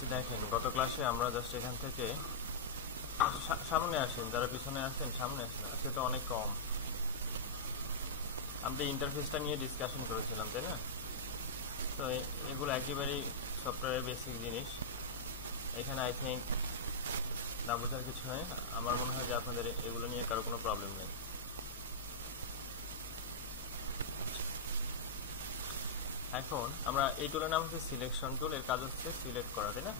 আচ্ছা দেখেন, গত ক্লাসে আমরা জাস্ট এখান থেকে সামনে আসেন, যারা পিছনে আছেন সামনে আসেন, আজকে তো অনেক কম। আমরা ইন্টারফেসটা নিয়ে ডিসকাশন করেছিলাম, তাই না? তো এগুলো একেবারেই সফটওয়্যারের বেসিক জিনিস। এখানে আই থিঙ্ক না বোঝার কিছু নেই। আমার মনে হয় যে আপনাদের এগুলো নিয়ে কারো কোনো প্রবলেম নেই। এখন আমরা এই টুলের নাম হচ্ছে সিলেকশন টুল। এর কাজ হচ্ছে সিলেক্ট করা, তাই না?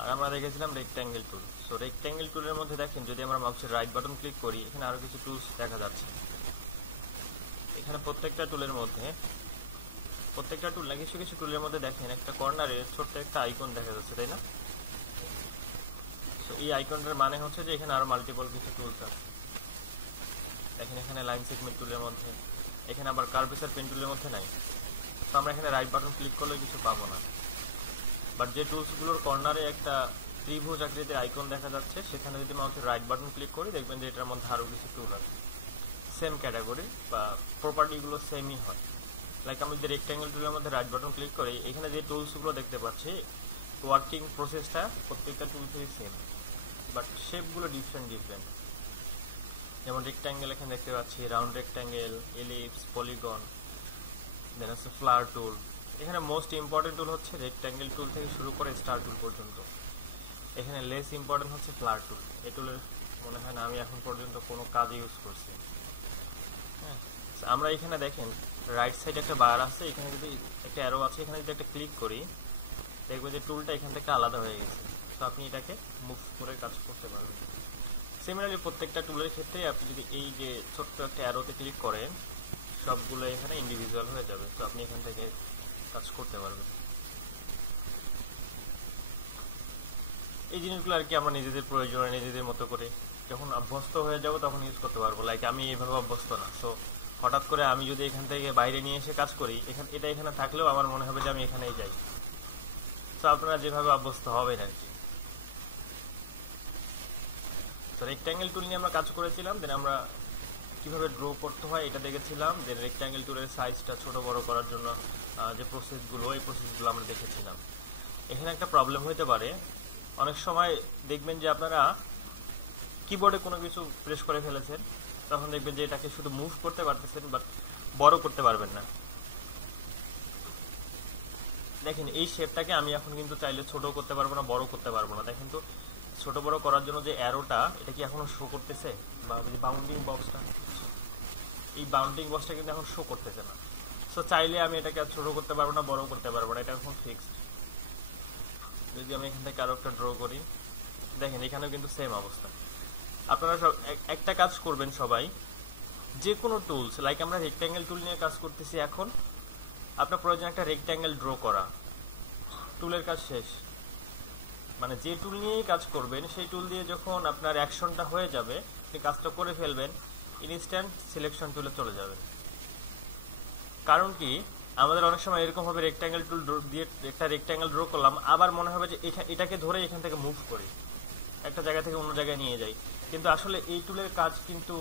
আর আমরা দেখেছিলাম রেক্ট্যাঙ্গেল টুল। সো রেক্ট্যাঙ্গেল টুলের মধ্যে দেখেন, যদি আমরা মাউসের রাইট বাটন ক্লিক করি, এখানে আরো কিছু টুলস দেখা যাচ্ছে। এখানে প্রত্যেকটা টুলের মধ্যে প্রত্যেকটা টুল না, কিছু কিছু টুলের মধ্যে দেখেন একটা কর্নারে ছোট্ট একটা আইকন দেখা যাচ্ছে, তাই না? সো এই আইকনটার মানে হচ্ছে যে এখানে আরো মাল্টিপল কিছু টুলস আছে। দেখেন এখানে লাইন সেগমেন্ট টুলের মধ্যে, এখানে আবার কার্ভেচার পেন টুলের মধ্যে নাই। তো আমরা এখানে রাইট বাটন ক্লিক করলে কিছু পাবো না। বাট যে টুলসগুলোর কর্নারে একটা ত্রিভুজ আকৃতির আইকন দেখা যাচ্ছে, সেখানে যদি মাউসের রাইট বাটন ক্লিক করি, দেখবেন যে এটার মধ্যে আরো কিছু টুল আছে, সেম ক্যাটাগরি বা প্রপার্টিগুলো সেমই হয়। লাইক আমি যদি রেক্ট্যাঙ্গেল টুলের মধ্যে রাইট বাটন ক্লিক করি, এখানে যে টুলসগুলো দেখতে পাচ্ছি, ওয়ার্কিং প্রসেসটা প্রত্যেকটা টুলসেরই সেম, বাট শেপগুলো ডিফারেন্ট। যেমন রেক্ট্যাঙ্গেল এখানে দেখতে পাচ্ছি, রাউন্ড রেক্ট্যাঙ্গেল, এলিপস, পলিগন, দেন আছে ফ্লাওয়ার টুল। এখানে মোস্ট ইম্পর্টেন্ট টুল হচ্ছে রেক্ট্যাঙ্গেল টুল থেকে শুরু করে স্টার টুল পর্যন্ত। এখানে লেস ইম্পর্টেন্ট হচ্ছে ফ্লাওয়ার টুল। এই টুলের মনে হয় না আমি এখন পর্যন্ত কোনো কাজ ইউজ করছি। হ্যাঁ, আমরা এখানে দেখেন রাইট সাইডে একটা বার আছে, এখানে যদি একটা অ্যারো আছে, এখানে যদি একটা ক্লিক করি, দেখবেন যে টুলটা এখান থেকে আলাদা হয়ে গেছে। তো আপনি এটাকে মুভ করে কাজ করতে পারবেন। সিমিলারলি প্রত্যেকটা টুলের ক্ষেত্রে আপনি যদি এই যে ছোট্ট একটা অ্যারোতে ক্লিক করেন, সবগুলো এখানে ইন্ডিভিজুয়াল হয়ে যাবে। তো আপনি এখান থেকে কাজ করতে পারবেন। এই জিনিসগুলো আর কি আমরা নিজেদের প্রয়োজনে নিজেদের মতো করে যখন অভ্যস্ত হয়ে যাব তখন ইউজ করতে পারবো। লাইক আমি এইভাবে অভ্যস্ত না, সো হঠাৎ করে আমি যদি এখান থেকে বাইরে নিয়ে এসে কাজ করি, এটা এখানে থাকলেও আমার মনে হবে যে আমি এখানেই যাই। তো আপনারা যেভাবে অভ্যস্ত হবেন আর কি। তো রেক্ট্যাঙ্গেল টুল নিয়ে আমরা কাজ করেছিলাম, দেন আমরা কিভাবে ড্র করতে হয় এটা দেখেছিলাম। দেন রেক্ট্যাঙ্গেল টুলের সাইজটা ছোট বড় করার জন্য যে প্রসেসগুলো, এই প্রসেসগুলো আমরা দেখেছিলাম। এখানে একটা প্রবলেম হতে পারে, অনেক সময় দেখবেন যে আপনারা কিবোর্ডে কোনো কিছু প্রেস করে ফেলেছেন, তখন দেখবেন যে এটাকে শুধু মুভ করতে পারতেছেন, বাট বড় করতে পারবেন না। দেখেন এই শেপটাকে আমি এখন কিন্তু চাইলে ছোট করতে পারবো না, বড় করতে পারবো না। দেখেন তো ছোট বড় করার জন্য যে অ্যারোটা, এটা কি এখনো শো করতেছে? বা বাউন্ডিং বক্সটা, এই বাউন্ডিং বক্সটা কিন্তু এখন শো করতেছে না। সো চাইলে আমি এটাকে ছোট করতে পারবো না, বড় করতে পারবো না, এটা এখন ফিক্সড। যদি আমি এখান থেকে আরো একটা ড্র করি, দেখেন এখানেও কিন্তু সেম অবস্থা। আপনারা সব একটা কাজ করবেন সবাই, যে কোনো টুলস, লাইক আমরা রেক্ট্যাঙ্গেল টুল নিয়ে কাজ করতেছি এখন, আপনার প্রয়োজন একটা রেক্ট্যাঙ্গেল ড্র করা, টুলের কাজ শেষ। মানে যে টুল নিয়েই কাজ করবেন, সেই টুল দিয়ে যখন আপনার অ্যাকশনটা হয়ে যাবে, আপনি কাজটা করে ফেলবেন, ইনস্ট্যান্ট সিলেকশন টুলে চলে যাবেন। কারণ কি, আমাদের অনেক সময় এরকম হবে, রেক্ট্যাঙ্গেল টুল দিয়ে একটা রেক্ট্যাঙ্গেল ড্র করলাম, আবার মনে হবে যে এটাকে ধরে এখান থেকে মুভ করি, একটা জায়গা থেকে অন্য জায়গায় নিয়ে যাই, কিন্তু আসলে এই টুলের কাজ কিন্তু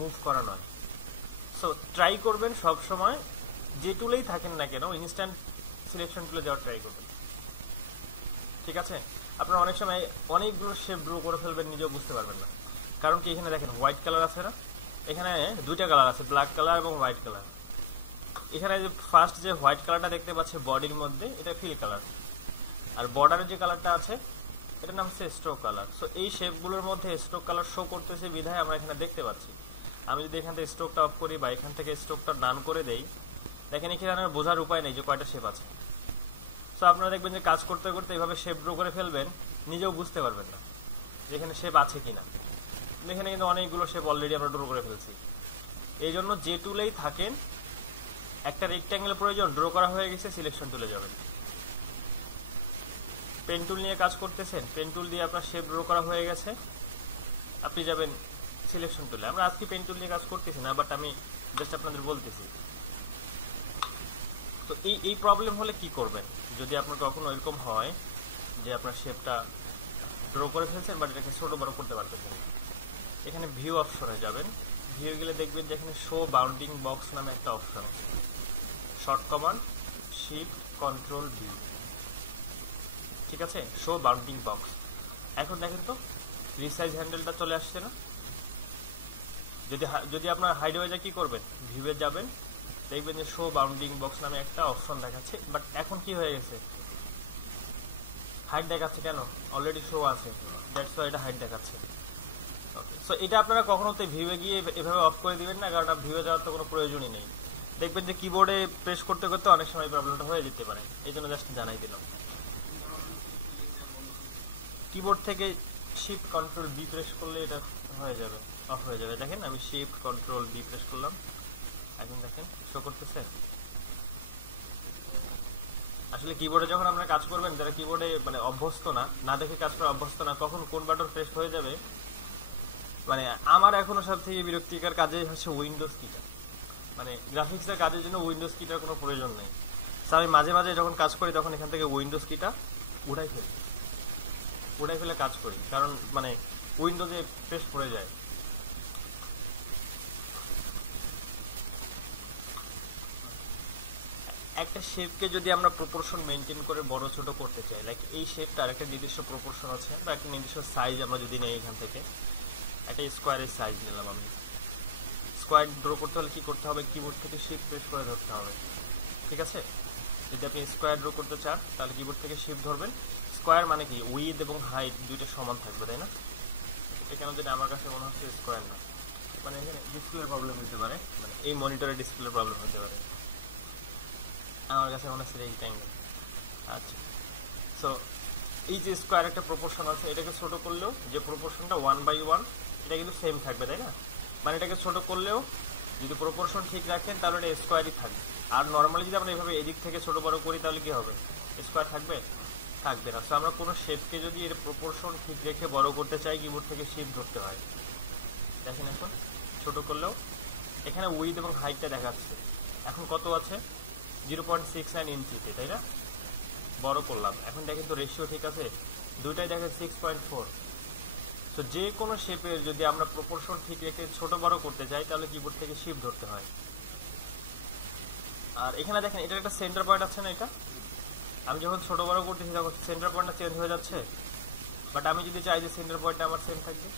মুভ করা নয়। সো ট্রাই করবেন সব সময়, যে টুলেই থাকেন না কেন, ইনস্ট্যান্ট সিলেকশন টুলে যাওয়ার ট্রাই করবেন, ঠিক আছে? আপনারা অনেক সময় অনেকগুলো শেপ ড্র করে ফেলবেন, নিজেও বুঝতে পারবেন না। কারণ কি, এখানে দেখেন হোয়াইট কালার আছে না, এখানে দুইটা কালার আছে, ব্ল্যাক কালার এবং হোয়াইট কালার। এখানে যে ফার্স্ট যে হোয়াইট কালারটা দেখতে পাচ্ছে বডির মধ্যে, এটা ফিল কালার, আর বর্ডারের যে কালারটা আছে এটার নাম হচ্ছে স্ট্রোক কালার। সো এই শেপগুলোর মধ্যে স্ট্রোক কালার শো করতেছে বিধায় আমরা এখানে দেখতে পাচ্ছি। আমি যদি এখান থেকে স্ট্রোকটা অফ করি বা এখান থেকে স্ট্রোকটা ডান করে দেই, দেখেন এখানে বোঝার উপায় নেই যে কয়টা শেপ আছে। সো আপনারা দেখবেন যে কাজ করতে করতে এইভাবে শেপ ড্র করে ফেলবেন, নিজেও বুঝতে পারবেন না যে এখানে শেপ আছে কিনা। এখানে কিন্তু অনেকগুলো শেপ অলরেডি আমরা ড্র করে ফেলছি। এই জন্য যে টুলেই থাকেন, একটা রেক্ট্যাঙ্গেল প্রয়োজন, ড্র করা হয়ে গেছে, সিলেকশন টুলে যাবেন। পেন টুল নিয়ে কাজ করতেছেন, পেন টুল দিয়ে আপনার শেপ ড্র করা হয়ে গেছে, আপনি যাবেন সিলেকশন টুলে। আমরা আজকে পেন টুল নিয়ে কাজ করতেছি না, বাট আমি জাস্ট আপনাদের বলতেছি। তো এই প্রবলেম হলে কি করবেন, যদি আপনার কখনো এরকম হয় যে আপনার শেপটা ড্র করে ফেলছেন বাট এটাকে ছোট বড় করতে পারতেছেন, এখানে ভিউ অপশনে যাবেন। ভিউ গেলে দেখবেন যে এখানে শো বাউন্ডিং বক্স নামে একটা অপশন আছে। Short command shift control V, ঠিক আছে, শো বাউন্ডিং বক্স। এখন দেখেন তো রিসাইজ হ্যান্ডেলটা চলে আসছে না? যদি আপনার হাইড হয়ে যায় কি করবেন, ভিউয়ে যাবেন, দেখবেন যে শো বাউন্ডিং বক্স নামে একটা অপশন দেখাচ্ছে। বাট এখন কি হয়ে গেছে, হাইড দেখাচ্ছে কেন? অলরেডি শো আছে, দ্যাটস ওয়াই এটা হাইড দেখাচ্ছে। সো এটা আপনারা কখনো তো ভিউয়ে গিয়ে এভাবে অফ করে দিবেন না, কারণ ভিউয়ে যাওয়ার তো কোনো প্রয়োজনই নেই। দেখবেন যে কিবোর্ডে প্রেস করতে করতে অনেক সময় প্রবলেমটা হয়ে যেতে পারে, এই জন্য জাস্ট জানাই দিলাম। কিবোর্ড থেকে শিফট কন্ট্রোল বি প্রেস করলে এটা হয়ে যাবে, অফ হয়ে যাবে। দেখেন আমি শিফট কন্ট্রোল বি প্রেস করলাম, এখন দেখেন শো করতেছে। আসলে কিবোর্ডে যখন আপনারা কাজ করবেন, যারা কিবোর্ডে মানে অভ্যস্ত না দেখে কাজ করে অভ্যস্ত না, কখন কোন বাটন প্রেস হয়ে যাবে। মানে আমার এখনো সব থেকে বিরক্তিকর কাজে হচ্ছে উইন্ডোজ কিটা, মানে গ্রাফিক্সের কাজের জন্য উইন্ডোজ কিটার কোনো প্রয়োজন নেই। আমি মাঝে মাঝে যখন কাজ করি তখন এখান থেকে উইন্ডোজ কিটা উঠাই ফেলে কাজ করি, কারণ মানে উইন্ডোজে প্রেস পড়ে যায়। একটা শেপকে যদি আমরা প্রপোর্শন মেনটেন করে বড় ছোট করতে চাই, লাইক এই শেপটার একটা নির্দিষ্ট প্রপোর্শন আছে বা একটা নির্দিষ্ট সাইজ আমরা যদি নেই, এখান থেকে একটা স্কোয়ারের সাইজ নিলাম আমি। স্কোয়ার ড্র করতে হলে কি করতে হবে, কিবোর্ড থেকে শিফট প্রেস করে ধরতে হবে, ঠিক আছে? যদি আপনি স্কোয়ার ড্র করতে চান তাহলে কিবোর্ড থেকে শিফট ধরবেন। স্কোয়ার মানে কি, উইথ এবং হাইট দুইটা সমান থাকবে, তাই না? এটা কেন যেটা আমার কাছে মনে হচ্ছে স্কোয়ার না, মানে এখানে ডিসপ্লের প্রবলেম হতে পারে, মানে এই মনিটরে ডিসপ্লের প্রবলেম হতে পারে, আমার কাছে মনে হচ্ছে রেক্ট্যাঙ্গেল। আচ্ছা, সো এই যে স্কোয়ার একটা প্রপোর্শন আছে, এটাকে ছোট করলেও যে প্রপোর্শনটা 1/1 এটা কিন্তু সেম থাকবে, তাই না? মানে এটাকে ছোট করলেও যদি প্রপোর্শন ঠিক রাখেন তাহলে এটা স্কোয়ারই থাকবে। আর নর্মালি যদি আমরা এইভাবে এদিক থেকে ছোট বড় করি তাহলে কি হবে, স্কোয়ার থাকবে না। সো আমরা কোনো শেপকে যদি এর প্রপোর্শন ঠিক রেখে বড় করতে চাই, কিবোর্ড থেকে শিফট ধরতে হয়। দেখেন এখন ছোট করলেও এখানে উইথ এবং হাইটটা দেখাচ্ছে, এখন কত আছে, 0.69 ইঞ্চিতে, তাই না? বড় করলাম, এখন দেখেন তো রেশিও ঠিক আছে, দুইটাই দেখেন 6.4। তো যে কোনো শেপের যদি আমরা প্রপোর্শন ঠিক রেখে ছোট বড় করতে চাই তাহলে কিবোর্ড থেকে শিফট ধরতে হয়। আর এখানে দেখেন এটার একটা সেন্টার পয়েন্ট আছে না, এটা আমি যখন ছোট বড় করতেছি তখন সেন্টার পয়েন্টটা চেঞ্জ হয়ে যাচ্ছে। বাট আমি যদি চাই যে সেন্টার পয়েন্টটা আমার সেম থাকবে,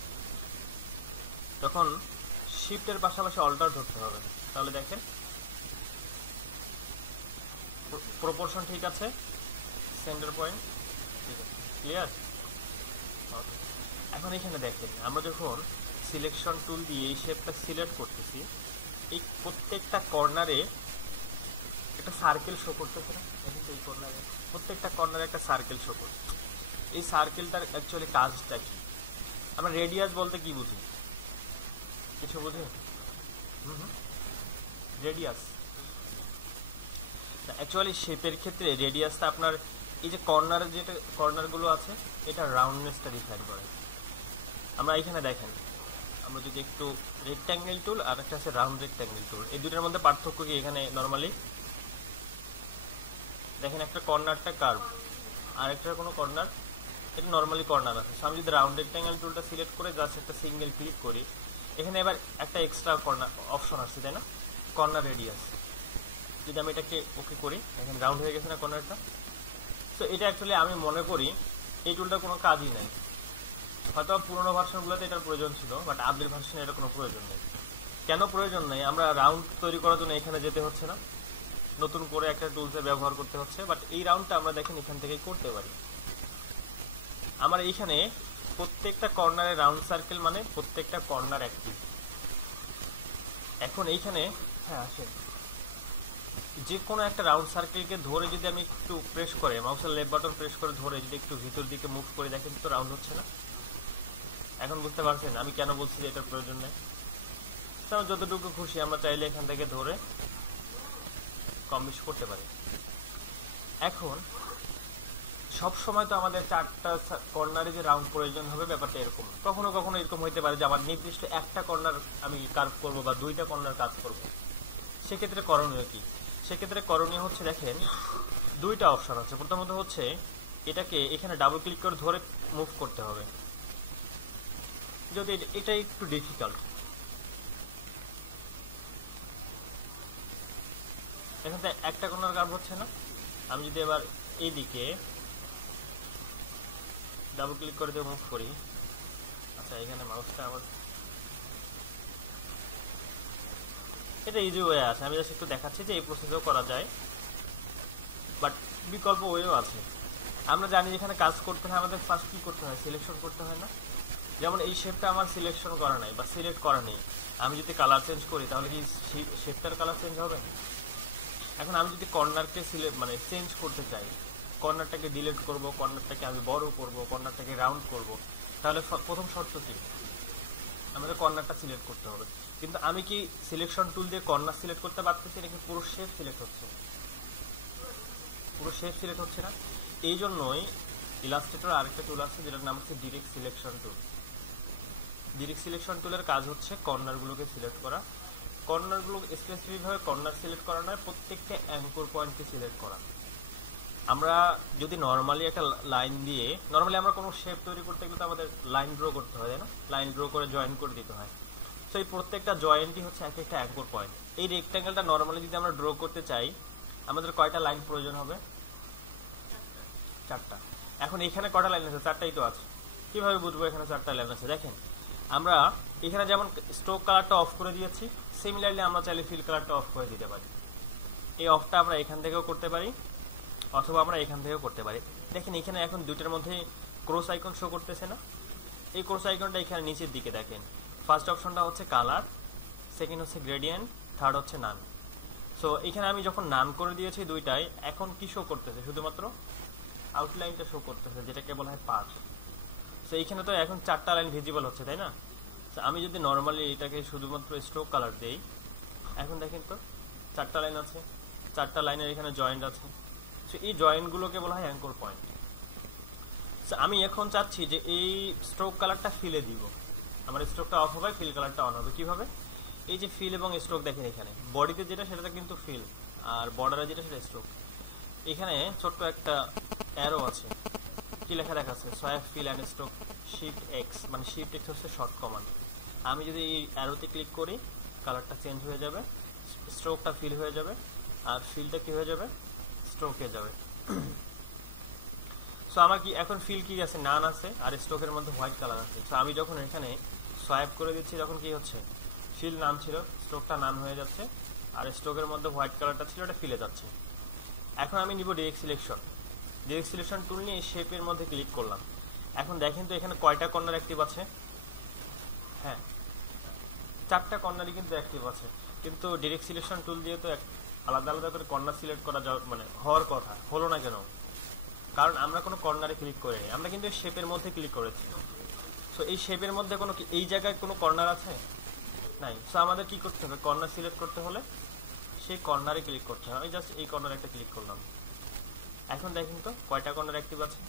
তখন শিফটের পাশাপাশি অল্টার ধরতে হবে। তাহলে দেখেন প্রপোর্শন ঠিক আছে, সেন্টার পয়েন্ট ঠিক আছে, ক্লিয়ার? এখন এখানে দেখেন আমরা যখন সিলেকশন টুল দিয়ে এই শেপটা সিলেক্ট করতেছি, এই প্রত্যেকটা কর্নারে একটা সার্কেল শো করতেছে না? দেখেন তো এই কর্নারে প্রত্যেকটা কর্নারে একটা সার্কেল শো করছে। এই সার্কেলটার অ্যাকচুয়ালি কাজটা কি, আমরা রেডিয়াস বলতে কি বুঝি, কিছু বুঝি? রেডিয়াস অ্যাকচুয়ালি শেপের ক্ষেত্রে রেডিয়াসটা আপনার এই যে কর্নারে যেটা কর্নারগুলো আছে এটা রাউন্ডনেসটা ডিফাইন করে। আমরা এখানে দেখেন, আমরা যদি একটু রেক্ট্যাঙ্গেল টুল আর একটা আছে রাউন্ড রেক্ট্যাঙ্গেল টুল, এই দুটোর মধ্যে পার্থক্য কি? এখানে নর্মালি দেখেন একটা কর্নারটা কার্ভ আর একটা কোনো কর্নার এটা নর্মালি কর্নার আছে। আমি যদি রাউন্ড রেক্ট্যাঙ্গেল টুলটা সিলেক্ট করে জাস্ট একটা সিঙ্গেল ক্লিক করি, এখানে এবার একটা এক্সট্রা কর্নার অপশন আসছে, তাই না? Corner radius. যদি আমি এটাকে ওকে করি, এখন রাউন্ড হয়ে গেছে না কর্নারটা। তো এটা অ্যাকচুয়ালি আমি মনে করি এই টুলটা কোনো কাজই নাই, হয়তো পুরোনো ভার্সনগুলোতে এটার প্রয়োজন ছিল, বাট আপডেট ভার্সনে এটা কোনো প্রয়োজন নেই। কেন প্রয়োজন নেই? আমরা রাউন্ড তৈরি করার জন্য এখানে যেতে হচ্ছে না, নতুন করে একটা টুলসের ব্যবহার করতে হচ্ছে। বাট এই রাউন্ডটা আমরা দেখেন এখান থেকেই করতে পারি। আমার এইখানে প্রত্যেকটা কর্নারে রাউন্ড সার্কেল, মানে প্রত্যেকটা কর্নার অ্যাক্টিভ। এখন এইখানে হ্যাঁ আসেন, যে কোনো একটা রাউন্ড সার্কেলকে ধরে যদি আমি একটু প্রেস করে, মাউসের লেফট বাটন প্রেস করে ধরে যদি একটু ভিতর দিকে মুভ করে দেখেন তো রাউন্ড হচ্ছে না। এখন বুঝতে পারছেন আমি কেন বলছি যে এটার প্রয়োজন নেই? যতটুকু খুশি আমরা চাইলে এখান থেকে ধরে কম বেশি করতে পারি। এখন সব সময় তো আমাদের চারটা কর্নারে যে রাউন্ড প্রয়োজন হবে ব্যাপারটা এরকম, কখনো কখনো এরকম হইতে পারে যে আমার নির্দিষ্ট একটা কর্নার আমি কার্ভ করব বা দুইটা কর্নার কাজ করব। সেক্ষেত্রে করণীয় কি? সেক্ষেত্রে করণীয় হচ্ছে দেখেন দুইটা অপশন আছে। প্রথমত হচ্ছে এটাকে এখানে ডাবল ক্লিক করে ধরে মুভ করতে হবে, যদি এটা একটু ডিফিকাল্ট। এখান থেকে একটা কর্নার কার্ভ হচ্ছে না, আমি যদি এবার এইদিকে ডাবল ক্লিক করে দিয়ে মুভ করি। আচ্ছা এখানে মাউসটা আমার এটা ইজি ওয়ে আছে, আমি জাস্ট একটু দেখাচ্ছি যে এই প্রসেসও করা যায়, বাট বিকল্প ওয়েও আছে। আমরা জানি এখানে কাজ করতে হয় আমাদের ফার্স্ট কি করতে হয়, সিলেকশন করতে হয় না? যেমন এই শেপটা আমার সিলেকশন করা নাই বা সিলেক্ট করা নেই, আমি যদি কালার চেঞ্জ করি তাহলে কি শেপটার কালার চেঞ্জ হবে? এখন আমি যদি কর্নারকে মানে চেঞ্জ করতে চাই, কর্নারটাকে ডিলিট করব, কর্নারটাকে আমি বড় করব, কর্নারটাকে রাউন্ড করব, তাহলে প্রথম শর্ত কি, আমাদের কর্নারটা সিলেক্ট করতে হবে। কিন্তু আমি কি সিলেকশন টুল দিয়ে কর্নার সিলেক্ট করতে পারতেছি নাকি পুরো শেপ সিলেক্ট হচ্ছে? পুরো শেপ সিলেক্ট হচ্ছে না। এই জন্যই ইলাস্ট্রেটর আরেকটা টুল আছে যেটার নাম হচ্ছে direct selection tool. Direct selection টুলের কাজ হচ্ছে কর্নারগুলোকে সিলেক্ট করা। কর্নারগুলো স্পেসিফিকভাবে কর্নার সিলেক্ট করা নয়, প্রত্যেকটা অ্যাঙ্কর পয়েন্টকে সিলেক্ট করা। আমরা যদি নর্মালি একটা লাইন দিয়ে, নর্মালি আমরা কোনো শেপ তৈরি করতে গেলে তো আমাদের লাইন ড্র করতে হয়, তাই না? লাইন ড্র করে জয়েন করে দিতে হয়। সো এই প্রত্যেকটা জয়েন্টই হচ্ছে এক একটা অ্যাঙ্কর পয়েন্ট। এই রেক্ট্যাঙ্গেলটা নর্মালি যদি আমরা ড্র করতে চাই আমাদের কয়টা লাইন প্রয়োজন হবে? 4টা। এখন এখানে কয়টা লাইন আছে? 4টাই তো আছে। কিভাবে বুঝবো এখানে 4টা লাইন আছে? দেখেন আমরা এখানে যেমন স্ট্রোক কালারটা অফ করে দিয়েছি, সিমিলারলি আমরা চাইলে ফিল কালারটা অফ করে দিতে পারি। এই অফটা আমরা এখান থেকেও করতে পারি অথবা আমরা এখান থেকেও করতে পারি। দেখেন এখানে এখন দুইটার মধ্যে ক্রস আইকন শো করতেছে না? এই ক্রস আইকনটা এখানে নিচের দিকে দেখেন, ফার্স্ট অপশনটা হচ্ছে কালার, সেকেন্ড হচ্ছে গ্রেডিয়েন্ট, থার্ড হচ্ছে নান। সো এখানে আমি যখন নান করে দিয়েছি দুইটাই, এখন কি শো করতেছে? শুধুমাত্র আউটলাইনটা শো করতেছে, যেটাকে বলা হয় পাথ। সো এইখানে তো এখন 4টা লাইন ভিজিবল হচ্ছে, তাই না? আমি যদি নর্মালি এটাকে শুধুমাত্র স্ট্রোক কালার দেই, এখন দেখেন তো 4টা লাইন আছে, 4টা লাইনের এখানে জয়েন্ট আছে। সো এই জয়েন্টগুলোকে বলা হয় অ্যাঙ্কর পয়েন্ট। সো আমি এখন চাচ্ছি যে এই স্ট্রোক কালারটা ফিলে দিব, আমার স্ট্রোকটা অফ হবে, ফিল কালারটা অন হবে। কিভাবে? এই যে ফিল এবং স্ট্রোক দেখেন, এখানে বডিতে যেটা সেটা কিন্তু ফিল, আর বর্ডারে যেটা সেটা স্ট্রোক। এখানে ছোট্ট একটা অ্যারো আছে, কি লেখা দেখাচ্ছে? Swipe fill and stroke shift X, মানে শিফট এক্স হচ্ছে শর্ট কমান্ড। আমি যদি এই অ্যারোতে ক্লিক করি কালারটা চেঞ্জ হয়ে যাবে, স্ট্রোকটা ফিল হয়ে যাবে, আর ফিলটা কি হয়ে যাবে? স্ট্রোক হয়ে যাবে। সো আমার কি এখন ফিল কি আছে? নান আছে, আর স্ট্রোকের মধ্যে হোয়াইট কালার আছে। সো আমি যখন এখানে সোয়াইপ করে দিচ্ছি তখন কি হচ্ছে? ফিল নান ছিল, স্ট্রোকটা নান হয়ে যাচ্ছে, আর স্ট্রোকের মধ্যে হোয়াইট কালারটা ছিল, ওটা ফিলে যাচ্ছে। এখন আমি নিব direct selection. Direct selection tool নিয়ে শেপের মধ্যে ক্লিক করলাম। এখন দেখেন তো এখানে কয়টা কর্নার অ্যাক্টিভ আছে? হ্যাঁ, 4টা কর্নারই কিন্তু অ্যাক্টিভ আছে। কিন্তু ডিরেক্ট সিলেকশন টুল দিয়ে তো আলাদা আলাদা করে কর্নার সিলেক্ট করা মানে হওয়ার কথা, হলো না কেন? কারণ আমরা কোনো কর্নারে ক্লিক করিনি, আমরা কিন্তু শেপের মধ্যে ক্লিক করেছি। সো এই শেপের মধ্যে কোনো এই জায়গায় কোনো কর্নার আছে? নাই। সো আমাদের কি করতে হবে? কর্নার সিলেক্ট করতে হলে সেই কর্নারে ক্লিক করতে হবে। আমি জাস্ট এই কর্নারে একটা ক্লিক করলাম। এখন দেখেন তো কয়টা কর্নার অ্যাক্টিভ আছে?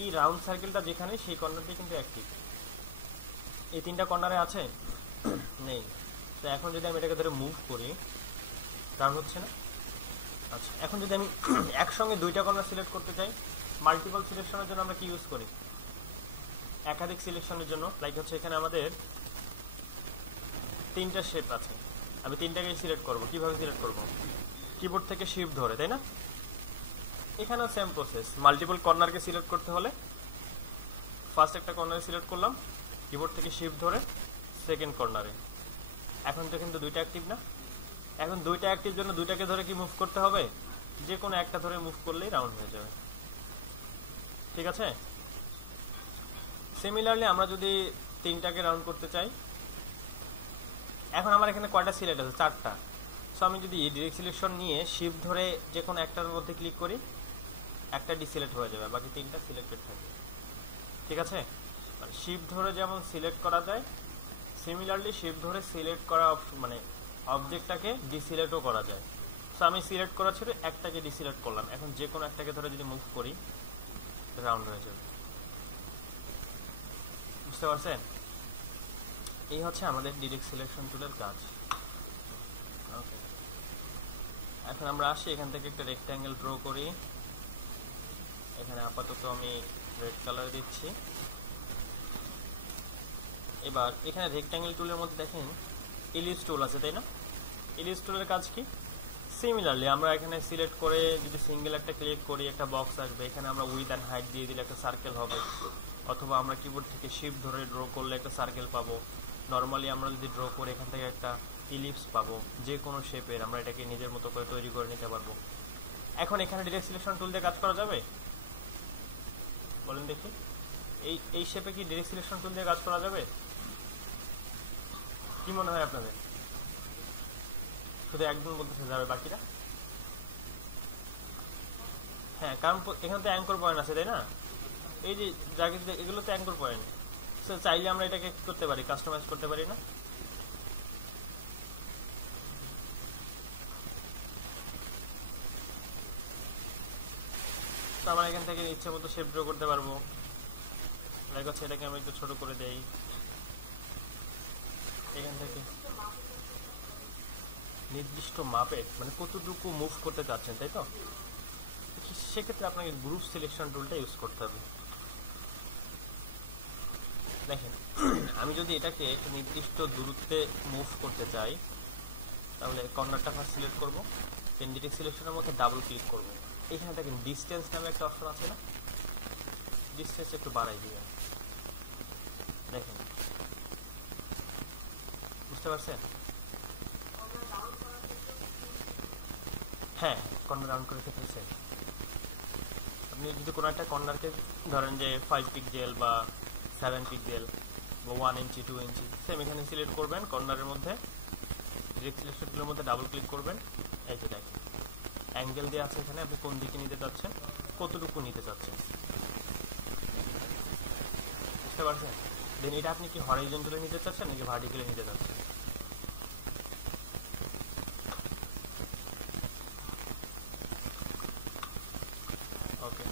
এই রাউন্ড সার্কেলটা যেখানে, সেই কর্নারটি কিন্তু অ্যাক্টিভ। এই 3টা কর্নারে আছে? নেই। তো এখন যদি আমি এটাকে ধরে মুভ করি, রাউন্ড হচ্ছে না। আচ্ছা, এখন যদি আমি একসঙ্গে 2টা কর্নার সিলেক্ট করতে চাই, মাল্টিপল সিলেকশনের জন্য আমরা কি ইউজ করি? একাধিক সিলেকশনের জন্য, লাইক হচ্ছে এখানে আমাদের 3টা শেপ আছে, আমি 3টাকেই সিলেক্ট করব। কিভাবে সিলেক্ট করব? কিবোর্ড থেকে শিফট ধরে, তাই না? এখানেও সেম প্রসেস। মাল্টিপল কর্নারকে সিলেক্ট করতে হলে ফার্স্ট একটা কর্নারে সিলেক্ট করলাম, কিবোর্ড থেকে শিফট ধরে সেকেন্ড কর্নারে। এখন তো কিন্তু 2টা অ্যাক্টিভ না? এখন 2টা অ্যাক্টিভ জন্য 2টাকে ধরে কি মুভ করতে হবে? যে কোনো একটা ধরে মুভ করলেই রাউন্ড হয়ে যাবে। ঠিক আছে? সিমিলারলি আমরা যদি 3টাকে রাউন্ড করতে চাই, এখন আমার এখানে কয়টা সিলেক্ট আছে? 4টা। সো আমি যদি ডিরেক্ট সিলেকশন নিয়ে শিফট ধরে যে কোনো একটার মধ্যে ক্লিক করি, একটা ডিসিলেক্ট হয়ে যাবে, বাকি 3টা সিলেক্টেড থাকবে। ঠিক আছে? মানে শিফট ধরে যেমন সিলেক্ট করা যায়, সিমিলারলি শিফট ধরে সিলেক্ট করা মানে অবজেক্টটাকে ডিসিলেক্টও করা যায়। সো আমি সিলেক্ট করা ছিল, একটাকে ডিসিলেক্ট করলাম। এখন যে কোনো একটাকে ধরে যদি মুভ করি, রাউন্ড হয়ে যাবে। বুঝতে পারছেন? এই হচ্ছে আমাদের ডিরেক্ট সিলেকশন টুলের কাজ। ওকে, এখন আমরা আসি, এখান থেকে একটা রেক্ট্যাঙ্গেল ড্র করি। এখানে আপাতত আমি রেড কালার দিচ্ছি। এবার এখানে রেক্ট্যাঙ্গেল টুলের মধ্যে দেখেন এলিপস টুল আছে, তাই না? এলিপস টুলের কাজ কি? সিমিলারলি আমরা এখানে সিলেক্ট করে যদি সিঙ্গেল একটা ক্লিক করি একটা বক্স আসবে, এখানে আমরা উইথ অ্যান্ড হাইট দিয়ে দিলে একটা সার্কেল হবে, অথবা আমরা কিবোর্ড থেকে শিফট ধরে ড্র করলে একটা সার্কেল পাবো। নর্মালি আমরা যদি ড্র করে এখান থেকে একটা ইলিপস পাবো, যে কোনো শেপের আমরা এটাকে নিজের মতো করে তৈরি করে নিতে পারবো। এখন এখানে ডিরেক্ট সিলেকশন টুল দিয়ে কাজ করা যাবে? বলেন দেখি, এই শেপে কি ডিরেক্ট সিলেকশন টুল দিয়ে কাজ করা যাবে? কি মনে হয় আপনাদের? শুধু একদম বলতেছে যাবে, বাকিরা? হ্যাঁ, কারণ এখানে তো অ্যাঙ্কর পয়েন্ট আছে, তাই না? এই যে জায়গা এগুলো তো অ্যাঙ্কর পয়েন্ট। চাইলে আমরা এটাকে কি করতে পারি, কাস্টমাইজ করতে পারি না? তো আমরা এখান থেকে ইচ্ছে মতো শেপ ড্র করতে পারবো। লাইক হচ্ছে এটাকে আমি একটু ছোট করে দেই এখান থেকে নির্দিষ্ট মাপে, মানে কতটুকু মুভ করতে চাচ্ছেন, তাই তো? সেক্ষেত্রে আপনাকে গ্রুপ সিলেকশন টুলটা ইউজ করতে হবে। দেখেন, আমি যদি এটাকে একটা নির্দিষ্ট দূরত্বে মুভ করতে চাই, তাহলে কর্নারটা ফার্স্ট সিলেক্ট করবো, দেন ডিরেক্ট সিলেকশনের মধ্যে ডাবল ক্লিক করবো। এখানে দেখেন ডিস্টেন্স নামে একটা অপশন আছে না, ডিস্টেন্স একটু বাড়াই দিবেন। দেখেন, বুঝতে পারছেন? হ্যাঁ, কর্নার রাউন্ড করে ফেলছে। আপনি যদি কোনো একটা কর্নারকে ধরেন যে 5 পিক্সেল বা 7 পিক্সেল বা 1 ইঞ্চি 2 ইঞ্চি, সেম এখানে সিলেক্ট করবেন, কর্নারের মধ্যে ডিরেক্ট সিলেকশনগুলোর মধ্যে ডাবল ক্লিক করবেন। এই যে দেখেন অ্যাঙ্গেল দিয়ে আছে এখানে, আপনি কোন দিকে নিতে চাচ্ছেন, কতটুকু নিতে চাচ্ছেন, বুঝতে পারছেন? দেন এটা আপনি কি হরাইজন্টালে নিতে চাচ্ছেন নাকি ভার্টিক্যালে নিতে চাচ্ছেন? ওকে,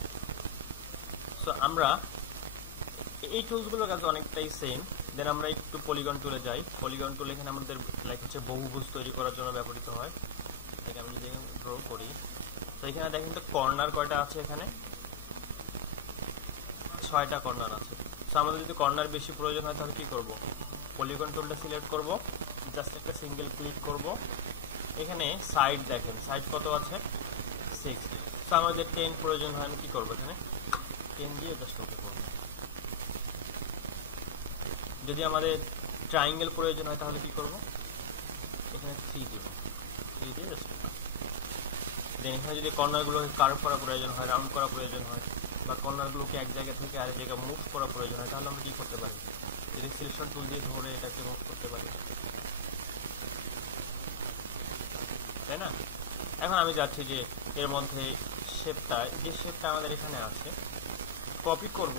সো আমরা এই টুলসগুলোর কাছে অনেকটাই সেম। দেন আমরা একটু পলিগন টুলে যাই। পলিগন টুল এখানে আমাদের লাইক হচ্ছে বহুভুজ তৈরি করার জন্য ব্যবহৃত হয়। এটাকে আমি যদি ড্র করি, তো এখানে দেখেন তো কর্নার কয়টা আছে, এখানে 6টা কর্নার আছে। সো আমাদের যদি কর্নার বেশি প্রয়োজন হয় তাহলে কি করব, পলিগন টুলটা সিলেক্ট করব, জাস্ট একটা সিঙ্গেল ক্লিক করব। এখানে সাইড দেখেন, সাইড কত আছে, 6। সো আমাদের 10 প্রয়োজন হয়, আমি কি করবো এখানে 10 দিয়ে জাস্ট ওকে করব। যদি আমাদের ট্রায়াঙ্গেল প্রয়োজন হয় তাহলে কি করব, এখানে 3 দিব, 3 দিয়ে জাস্ট। দেন এখানে যদি কর্নারগুলো কার্ভ করা প্রয়োজন হয়, রাউন্ড করা প্রয়োজন হয়, বা কর্নারগুলোকে এক জায়গা থেকে আরেক জায়গায় মুভ করা প্রয়োজন হয়, তাহলে আমরা কি করতে পারি, ডিরেক্ট সিলেকশন টুল দিয়ে ধরে এটাকে মুভ করতে পারি, তাই না? এখন আমি যাচ্ছি যে এর মধ্যে শেপটা, যে শেপটা আমাদের এখানে আছে, কপি করব,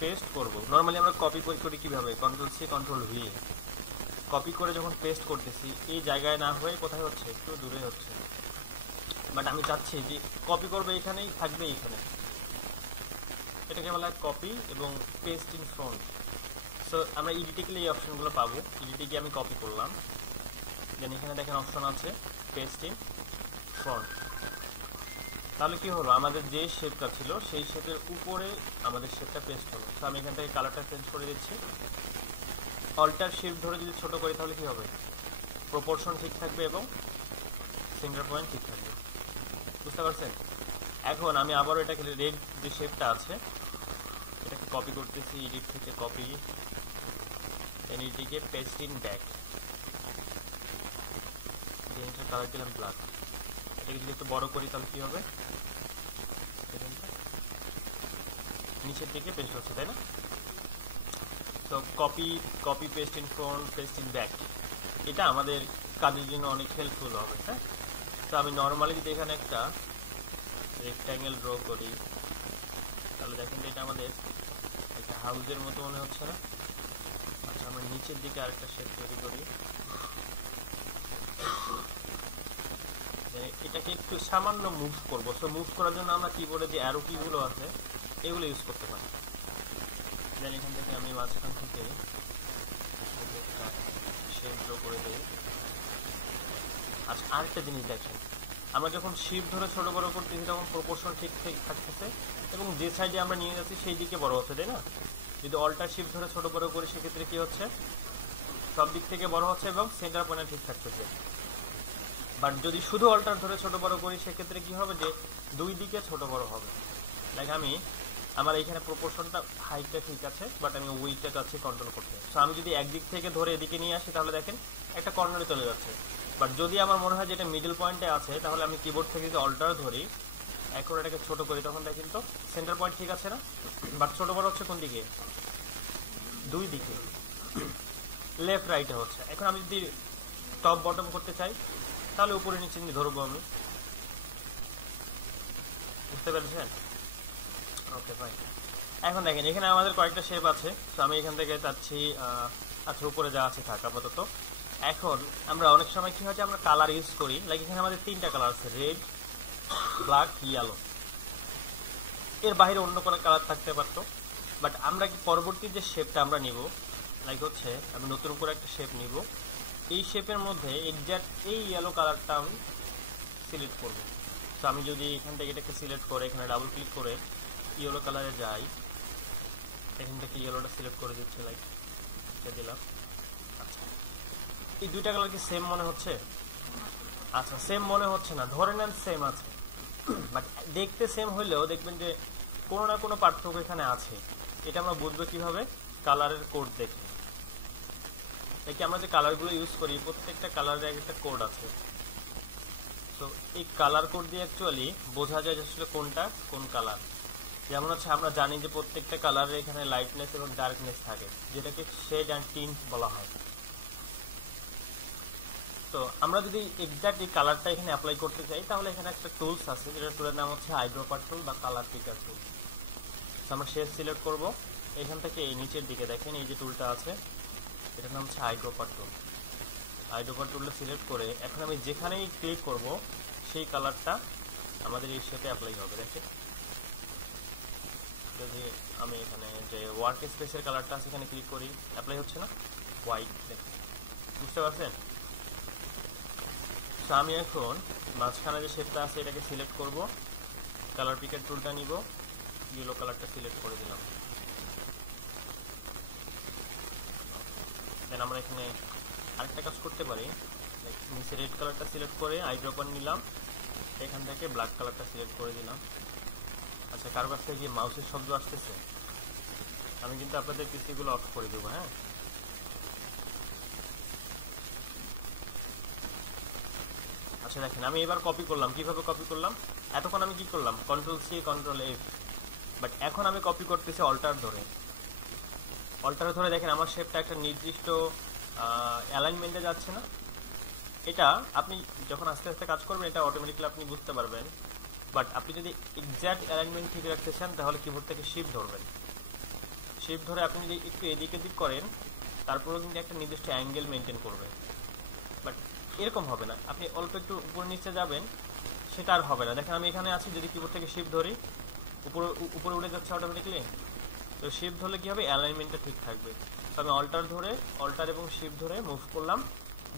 পেস্ট করব। নর্মালি আমরা কপি করি কিভাবে, control C control V. Copy করে যখন পেস্ট করতেছি, এই জায়গায় না হয়ে কোথায় হচ্ছে, একটু দূরে হচ্ছে। বাট আমি চাচ্ছি যে কপি করবে এখানেই থাকবে, এখানে। এটাকে বলা হয় কপি এবং পেস্ট ইন ফ্রন্ট। সো আমরা এডিটে গেলে এই অপশনগুলো পাবো। এডিটে গিয়ে আমি কপি করলাম, দেন এখানে দেখেন অপশন আছে পেস্ট ইন ফ্রন্ট। তাহলে কি হলো, আমাদের যে শেপটা ছিল সেই শেপের উপরে আমাদের শেপটা পেস্ট হলো। তো আমি এখান থেকে কালারটা চেঞ্জ করে দিচ্ছি। অল্টার শিফট ধরে যদি ছোট করি তাহলে কি হবে, প্রপোর্শন ঠিক থাকবে এবং ফিঙ্গার পয়েন্ট ঠিক থাকবে, বুঝতে পারছেন? এখন আমি আবারও এটাকে রেড যে শেপটা আছে এটাকে কপি করতেছি, এডিট থেকে কপি, এডিটে পেস্ট ইন ব্যাক, এটার কালার দিলাম ব্ল্যাক। এটাকে যদি একটু বড় করি তাহলে কি হবে, নিচের দিকে পেস্ট হচ্ছে, তাই না? তো copy paste in front, paste in back, এটা আমাদের কাজের জন্য অনেক হেল্পফুল হবে। হ্যাঁ, তো আমি নর্মালি যদি এখানে একটা রেক্ট্যাঙ্গেল ড্র করি, তাহলে দেখেন এটা আমাদের একটা হাউসের মতো মনে হচ্ছে না? আচ্ছা, আমরা নিচের দিকে আরেকটা শেপ তৈরি করি, এটাকে একটু সামান্য মুভ করবো। সো মুভ করার জন্য আমরা কিবোর্ডে যে অ্যারো কিগুলো আছে এগুলো ইউজ করতে পারি। দেন এখান থেকে আমি মাঝখান থেকে শেপ ড্র করে দিই। আচ্ছা, আরেকটা জিনিস দেখেন, আমরা যখন শিফট ধরে ছোট বড় করতেছি তখন প্রপোর্শন ঠিক থাকতেছে এবং যে সাইডে আমরা নিয়ে যাচ্ছি সেই দিকে বড় হচ্ছে, তাই না? যদি অল্টার শিফট ধরে ছোট বড় করি সেক্ষেত্রে কি হচ্ছে, সব দিক থেকে বড় হচ্ছে এবং সেন্টার পয়েন্ট ঠিক থাকতেছে। বাট যদি শুধু অল্টার ধরে ছোট বড় করি সেক্ষেত্রে কি হবে যে দুই দিকে ছোট বড় হবে। লাইক আমি আমার এখানে প্রপোর্শনটা হাইটটা ঠিক আছে, বাট আমি উইডটা চাচ্ছি কন্ট্রোল করতে। সো আমি যদি একদিক থেকে ধরে এদিকে নিয়ে আসি তাহলে দেখেন একটা কর্নারে চলে যাচ্ছে। বাট যদি আমার মনে হয় যে এটা মিডল পয়েন্টে আছে তাহলে আমি কিবোর্ড থেকে যদি অল্টার ধরি এখন এটাকে ছোট করি তখন দেখেন তো সেন্টার পয়েন্ট ঠিক আছে না, বাট ছোট বড় হচ্ছে কোন দিকে, দুই দিকে, লেফট রাইটে হচ্ছে। এখন আমি যদি টপ বটম করতে চাই তাহলে উপরে নিচে ধরবো আমি, বুঝতে পেরেছেন? Okay fine. এখন দেখেন এখানে আমাদের কয়েকটা শেপ আছে, তো আমি এখান থেকে চাচ্ছি আচ্ছা উপরে যা আছে থাক আপাতত। এখন আমরা অনেক সময় কি হয় যে আমরা কালার ইউজ করি, লাইক এখানে আমাদের তিনটা কালার আছে, রেড, ব্ল্যাক, ইয়েলো। এর বাইরে অন্য কোনো কালার থাকতে পারতো, বাট আমরা কি পরবর্তী যে শেপটা আমরা নিব, লাইক হচ্ছে আমি নতুন করে একটা শেপ নিব, এই শেপের মধ্যে এক্স্যাক্ট এই ইয়েলো কালারটা আমি সিলেক্ট করব। তো আমি যদি এখান থেকে এটাকে সিলেক্ট করে এখানে ডাবল ক্লিক করে ইয়েলো কালারে যাই, এখান থেকে ইয়েলোটা সিলেক্ট করে দিচ্ছি, লাইক দিলাম। আচ্ছা এই দুইটা কালার কি সেম মনে হচ্ছে? আচ্ছা সেম মনে হচ্ছে না, ধরে নেন সেম আছে, বাট দেখতে সেম হইলেও দেখবেন যে কোনো না কোনো পার্থক্য এখানে আছে। এটা আমরা বুঝবো কিভাবে? কালারের কোড দেখে। দেখি আমরা যে কালারগুলো ইউজ করি প্রত্যেকটা কালারের একটা কোড আছে। তো এই কালার কোড দিয়ে অ্যাকচুয়ালি বোঝা যায় আসলে কোনটা কোন কালার। যেমন হচ্ছে আমরা জানি যে প্রত্যেকটা কালারের এখানে লাইটনেস এবং ডার্কনেস থাকে, যেটাকে শেড অ্যান্ড টিন্ট বলা হয়। তো আমরা যদি এক্স্যাক্ট এই কালারটা এখানে অ্যাপ্লাই করতে চাই তাহলে এখানে একটা টুলস আছে, যেটা টুলের নাম হচ্ছে আইড্রপার টুল বা কালার পিকার টুল। আমরা শেড সিলেক্ট করব, এখান থেকে এই নিচের দিকে দেখেন এই যে টুলটা আছে এটার নাম হচ্ছে আইড্রপার টুল। আইড্রপার টুলটা সিলেক্ট করে এখন আমি যেখানেই ক্লিক করব সেই কালারটা আমাদের এই শেপে অ্যাপ্লাই হবে। দেখেন যদি আমি এখানে যে ওয়ার্ক স্পেসের কালারটা আছে এখানে ক্লিক করি, অ্যাপ্লাই হচ্ছে না, হোয়াইট। দেখেন বুঝতে পারছেন? তো আমি এখন মাঝখানে যে শেপটা আছে এটাকে সিলেক্ট করব, কালার পিকার টুলটা নিব, ইয়েলো কালারটা সিলেক্ট করে দিলাম। দেন আমরা এখানে আরেকটা কাজ করতে পারি, নিচে রেড কালারটা সিলেক্ট করে আইড্রপার নিলাম, এখান থেকে ব্ল্যাক কালারটা সিলেক্ট করে দিলাম। আচ্ছা কারো কাছ থেকে যে মাউসের শব্দ আসতেছে, আমি কিন্তু আপনাদের পিসিগুলো অফ করে দেবো। হ্যাঁ আচ্ছা দেখেন আমি এবার কপি করলাম, কিভাবে কপি করলাম? এতক্ষণ আমি কি করলাম? Control C control F, but এখন আমি কপি করতেছি অল্টার ধরে। অল্টার ধরে দেখেন আমার শেপটা একটা নির্দিষ্ট অ্যালাইনমেন্টে যাচ্ছে না। এটা আপনি যখন আস্তে আস্তে কাজ করবেন এটা অটোমেটিক্যালি আপনি বুঝতে পারবেন, বাট আপনি যদি এক্স্যাক্ট অ্যালাইনমেন্ট ঠিক রাখতে চান তাহলে কিবোর্ড থেকে শিফট ধরবেন। শিফট ধরে আপনি যদি একটু এদিক এদিক করেন তারপরেও কিন্তু একটা নির্দিষ্ট অ্যাঙ্গেল মেনটেন করবে, বাট এরকম হবে না। আপনি অল্প একটু উপরে নিচে যাবেন সেটা আর হবে না। দেখেন আমি এখানে আছি, যদি কিবোর্ড থেকে শিফট ধরি উপরে উঠে যাচ্ছে অটোমেটিক্যালি। তো শিফট ধরলে কি হবে? অ্যালাইনমেন্টটা ঠিক থাকবে। তো আমি অল্টার এবং শিফট ধরে মুভ করলাম,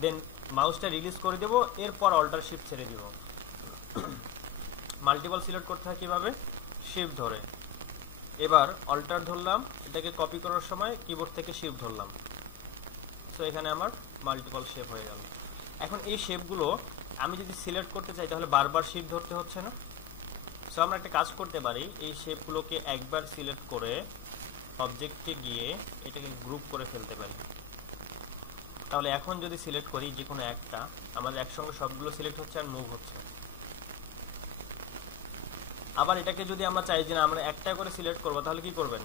দেন মাউসটা রিলিজ করে দেব, এরপর অল্টার শিফট ছেড়ে দিব। মাল্টিপল সিলেক্ট করতে হয় কিভাবে? শিফট ধরে। এবার অল্টার ধরলাম, এটাকে কপি করার সময় কিবোর্ড থেকে শিফট ধরলাম, সো এখানে আমার মাল্টিপল শেপ হয়ে গেল। এখন এই শেপগুলো আমি যদি সিলেক্ট করতে চাই তাহলে বারবার শিফট ধরতে হচ্ছে না। সো আমরা একটা কাজ করতে পারি, এই শেপগুলোকে একবার সিলেক্ট করে অবজেক্টে গিয়ে এটাকে গ্রুপ করে ফেলতে পারি। তাহলে এখন যদি সিলেক্ট করি যে কোনো একটা, আমাদের একসঙ্গে সবগুলো সিলেক্ট হচ্ছে আর মুভ হচ্ছে। আবার এটাকে যদি আমরা চাই যে না আমরা একটা করে সিলেক্ট করবো তাহলে কি করবেন?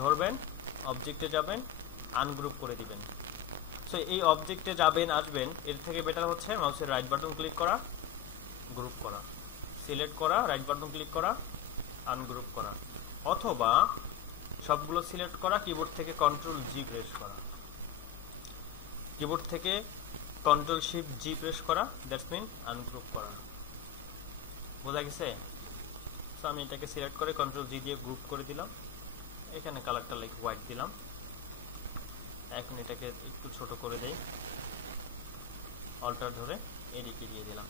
ধরবেন, অবজেক্টে যাবেন, আনগ্রুপ করে দিবেন। সো এই অবজেক্টে যাবেন আসবেন, এর থেকে বেটার হচ্ছে মাউসের রাইট বাটন ক্লিক করা, গ্রুপ করা, সিলেক্ট করা, রাইট বাটন ক্লিক করা, আনগ্রুপ করা, অথবা সবগুলো সিলেক্ট করা, কিবোর্ড থেকে কন্ট্রোল জি প্রেস করা, কিবোর্ড থেকে কন্ট্রোল শিফট জি প্রেস করা, দ্যাটস মিন আনগ্রুপ করা। বোঝা গেছে? সো আমি এটাকে সিলেক্ট করে কন্ট্রোল জি দিয়ে গ্রুপ করে দিলাম, এখানে কালারটা লাইক হোয়াইট দিলাম। এখন এটাকে একটু ছোট করে দেই, অল্টার ধরে এদিকে দিয়ে দিলাম।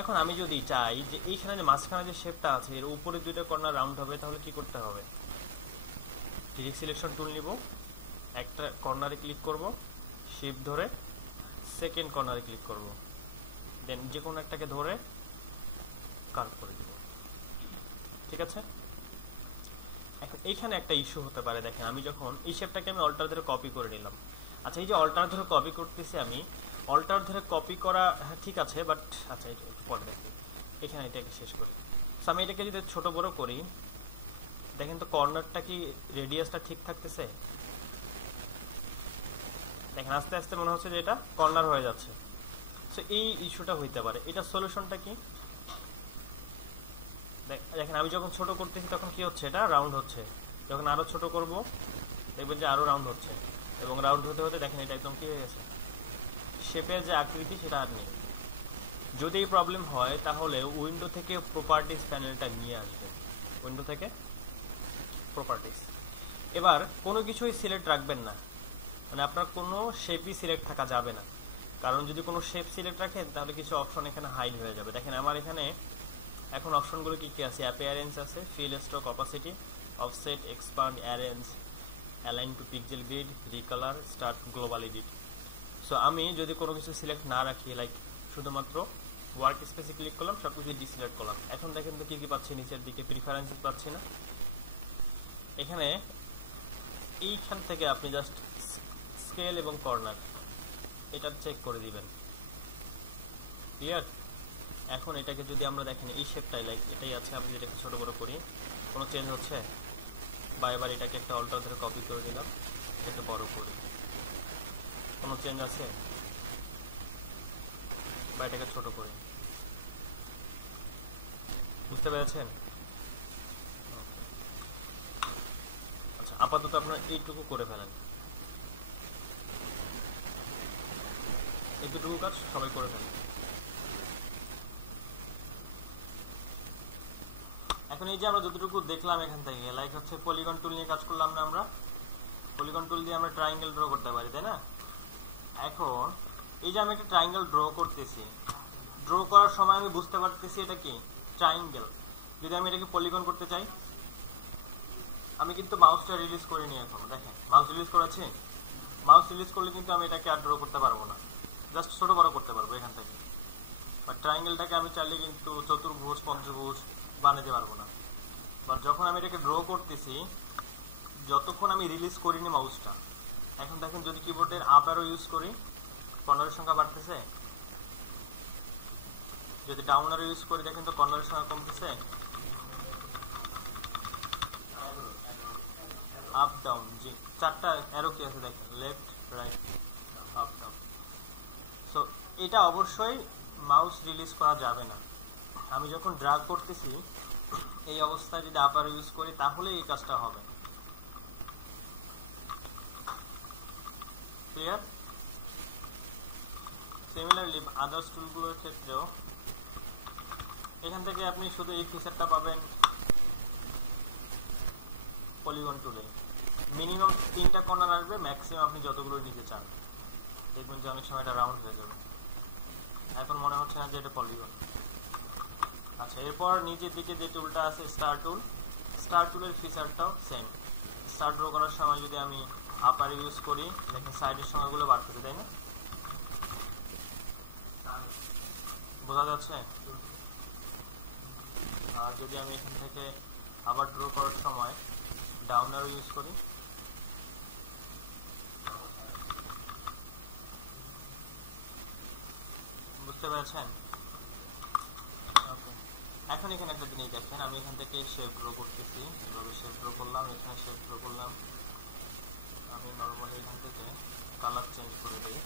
এখন আমি যদি চাই যে এইখানে যে মাঝখানে যে শেপটা আছে এর উপরে দুইটা কর্নার রাউন্ড হবে তাহলে কি করতে হবে? ডিরেক্ট সিলেকশন টুল নিব, একটা কর্নারে ক্লিক করব, শিফট ধরে সেকেন্ড কর্নারে ক্লিক করব, দেন যে কোনো একটাকে ধরে কার্ভ করে দিব, ঠিক আছে। এখন এইখানে একটা ইস্যু হতে পারে, দেখেন আমি যখন এই শেপটাকে আমি অল্টার ধরে কপি করে নিলাম। আচ্ছা, এই যে অল্টার ধরে কপি করতেছি আমি, অল্টার ধরে কপি করা হ্যাঁ ঠিক আছে, বাট আচ্ছা এটা একটু পরে দেখি, এখানে এটাকে শেষ করি। সো আমি এটাকে যদি ছোট বড় করি, দেখেন তো কর্নারটা কি রেডিয়াসটা ঠিক থাকতেছে? দেখেন আস্তে আস্তে মনে হচ্ছে যে এটা কর্নার হয়ে যাচ্ছে। সো এই ইস্যুটা হইতে পারে। এটা সলিউশনটা কি? দেখেন আমি যখন ছোট করতেছি তখন কি হচ্ছে, এটা রাউন্ড হচ্ছে। যখন আরো ছোট করব দেখবেন যে আরো রাউন্ড হচ্ছে, এবং রাউন্ড হতে হতে দেখেন এটা একদম কি হয়ে গেছে, শেপের যে আকৃতি সেটা আর নেই। যদি এই প্রবলেম হয় তাহলে উইন্ডো থেকে প্রপার্টিজ প্যানেলটা নিয়ে আসবে, উইন্ডো থেকে প্রপার্টিজ। এবার কোনো কিছুই সিলেক্ট রাখবেন না, মানে আপনার কোনো শেপই সিলেক্ট থাকা যাবে না, কারণ যদি কোনো শেপ সিলেক্ট রাখেন তাহলে কিছু অপশন এখানে হাইড হয়ে যাবে। দেখেন আমার এখানে এখন অপশনগুলো কি কি আছে, অ্যাপিয়ারেন্স আছে, fill stroke, opacity, offset, expand, arrange, align to pixel grid, recolour, start global edit. So আমি যদি কোনো কিছু সিলেক্ট না রাখি, লাইক শুধুমাত্র ওয়ার্ক স্পেসে ক্লিক করলাম, সব কিছু ডিসিলেক্ট করলাম, এখন দেখেন তো কি কি পাচ্ছি, নিচের দিকে প্রিফারেন্সেস পাচ্ছি না। এখানে এইখান থেকে আপনি জাস্ট স্কেল এবং কর্নার এটা চেক করে দিবেন, ক্লিয়ার। এখন এটাকে যদি আমরা দেখেন এই শেপটাই লাইক এটাই আছে, আমি যেটাকে ছোট বড় করি কোনো চেঞ্জ হচ্ছে? বা এবার এটাকে একটা অল্টার ধরে কপি করে দিলাম, এটাকে বড় করি, কোনো চেঞ্জ আছে? বা এটাকে ছোট করি, বুঝতে পেরেছেন? আচ্ছা, আপাতত আপনারা এইটুকু করে ফেলেন, এইটুকু কাজ সবাই করে ফেলেন। এখন এই যে আমরা যতটুকু দেখলাম এখান থেকে, লাইক হচ্ছে পলিগন টুল নিয়ে কাজ করলাম না আমরা, পলিগন টুল দিয়ে আমরা ট্রায়াঙ্গেল ড্র করতে পারি, তাই না? এখন এই যে আমি একটা ট্রায়াঙ্গেল ড্র করতেছি, ড্র করার সময় আমি বুঝতে পারতেছি এটা কি ট্রায়াঙ্গেল। যদি আমি এটাকে পলিগন করতে চাই, আমি কিন্তু মাউসটা রিলিজ করিনি এখন, দেখেন মাউস রিলিজ করেছি, মাউস রিলিজ করলে কিন্তু আমি এটাকে আর ড্র করতে পারবো না, জাস্ট ছোট বড় করতে পারবো এখান থেকে। বাট ট্রায়াঙ্গেলটাকে আমি চাইলে কিন্তু চতুর্ভুজ, পঞ্চভুজ বানাতে পারবো না। বাট যখন আমি এটাকে ড্র করতেছি, যতক্ষণ আমি রিলিজ করিনি মাউসটা, এখন দেখেন যদি কিবোর্ডের আপ অ্যারো ইউজ করি, কর্নারের সংখ্যা বাড়তেছে, যদি ডাউন অ্যারো ইউজ করি দেখেন তো কর্নারের সংখ্যা কমতেছে, আপ ডাউন, জি চারটা অ্যারো কি আছে দেখেন, left right up down. So এটা অবশ্যই মাউস রিলিজ করা যাবে না। আমি যখন ড্র্যাগ করতেছি এই অবস্থায় যদি আপ অ্যারো ইউজ করি তাহলে এই কাজটা হবে, ক্লিয়ার? সিমিলারলি আদার্স টুলগুলোর ক্ষেত্রেও এখান থেকে আপনি শুধু এই ফিচারটা পাবেন পলিগন টুলে, মিনিমাম 3টা কর্নার আসবে, ম্যাক্সিমাম আপনি যতগুলো নিতে চান, দেখবেন যে অনেক সময় এটা রাউন্ড হয়ে যাবে। এখন মনে হচ্ছে না যে এটা পলিগন। আচ্ছা, এরপর নিচের দিকে যে টুলটা আছে স্টার টুল, স্টার টুলের ফিচারটাও সেম। স্টার ড্র করার সময় যদি আমি আপার ইউজ করি, দেখেন সাইডের সংখ্যাগুলো বাড়তেছে, তাই না? বোঝা যাচ্ছে? আর যদি আমি এখান থেকে আবার ড্র করার সময় ডাউন অ্যারো ইউজ করি, বুঝতে পেরেছেন? এখন এখানে একটা জিনিস দেখেন, আমি এখান থেকে শেপ ড্র করতেছি, এভাবে শেপ ড্র করলাম, এখানে শেপ ড্র করলাম, আমি নর্মালি এখান থেকে কালার চেঞ্জ করে দিই,